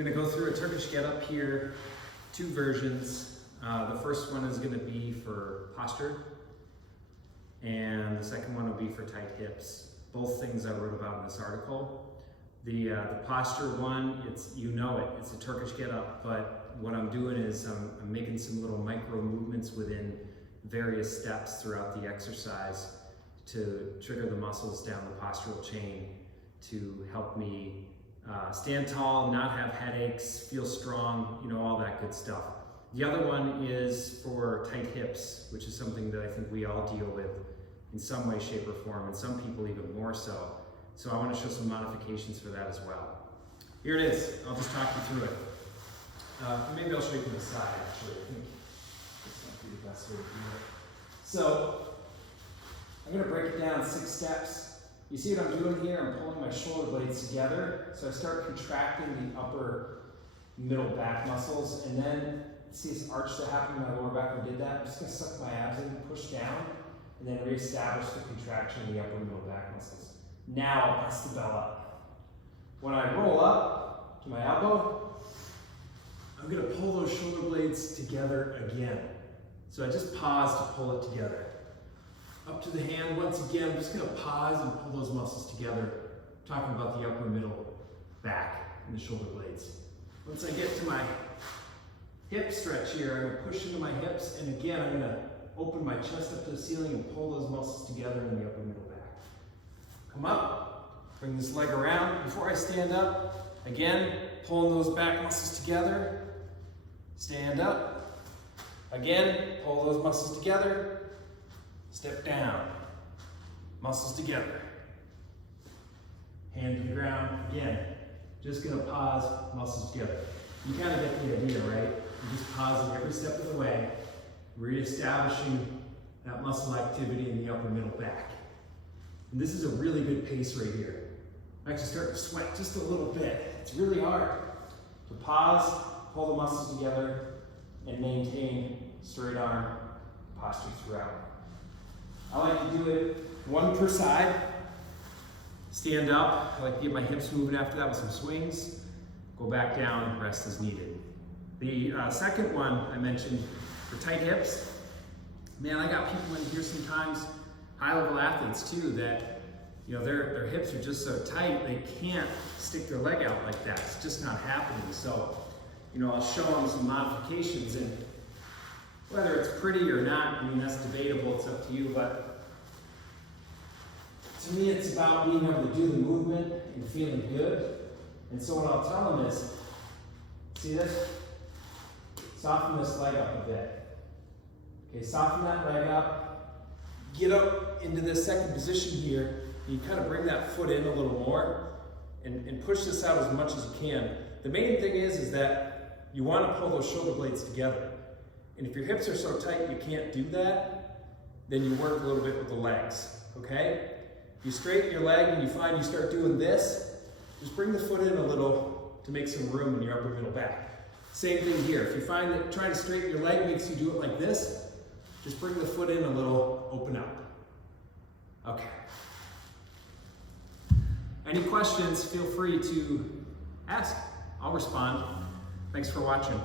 I'm going to go through a Turkish get-up here, 2 versions. The first one is going to be for posture, and the second one will be for tight hips. Both things I wrote about in this article. The posture one, it's a Turkish get-up, but what I'm doing is I'm making some little micro movements within various steps throughout the exercise to trigger the muscles down the postural chain to help me stand tall, not have headaches, feel strong, all that good stuff. The other one is for tight hips, which is something that I think we all deal with in some way, shape, or form, and some people even more so. So I want to show some modifications for that as well. Here it is. I'll just talk you through it. Maybe I'll show you from the side, actually. I think this might be the best way to do it. So I'm going to break it down 6 steps. You see what I'm doing here? I'm pulling my shoulder blades together. So I start contracting the upper middle back muscles, and then see this arch that happened in my lower back when I did that? I'm just going to suck my abs in, push down, and then reestablish the contraction of the upper middle back muscles. Now I'll press the bell up. When I roll up to my elbow, I'm going to pull those shoulder blades together again. So I just pause to pull it together. Up to the hand once again, I'm just going to pause and pull those muscles together. I'm talking about the upper middle back and the shoulder blades. Once I get to my hip stretch here, I'm going to push into my hips, and again I'm going to open my chest up to the ceiling and pull those muscles together in the upper middle back. Come up, bring this leg around. Before I stand up, again, pulling those back muscles together. Stand up. Again, pull those muscles together. Step down. Muscles together. Hand to the ground. Again, just going to pause, muscles together. You kind of get the idea, right? You're just pausing every step of the way, reestablishing that muscle activity in the upper middle back. And this is a really good pace right here. I'm actually starting to sweat just a little bit. It's really hard to pause, pull the muscles together, and maintain straight arm posture throughout. I like to do it 1 per side. Stand up. I like to get my hips moving after that with some swings. Go back down, rest as needed. The second one I mentioned for tight hips. Man, I got people in here sometimes, high-level athletes too, that their hips are just so tight they can't stick their leg out like that. It's just not happening. So, I'll show them some modifications, and whether it's pretty or not, that's debatable. It's up to you. But to me, it's about being able to do the movement and feeling good. And so what I'll tell them is, see this? Soften this leg up a bit. Okay, soften that leg up. Get up into this second position here. And you kind of bring that foot in a little more and push this out as much as you can. The main thing is that you want to pull those shoulder blades together. And if your hips are so tight you can't do that, then you work a little bit with the legs, okay? If you straighten your leg and you find you start doing this, just bring the foot in a little to make some room in your upper middle back. Same thing here. If you find that trying to straighten your leg makes you do it like this, just bring the foot in a little, open up. Okay. Any questions, feel free to ask. I'll respond. Thanks for watching.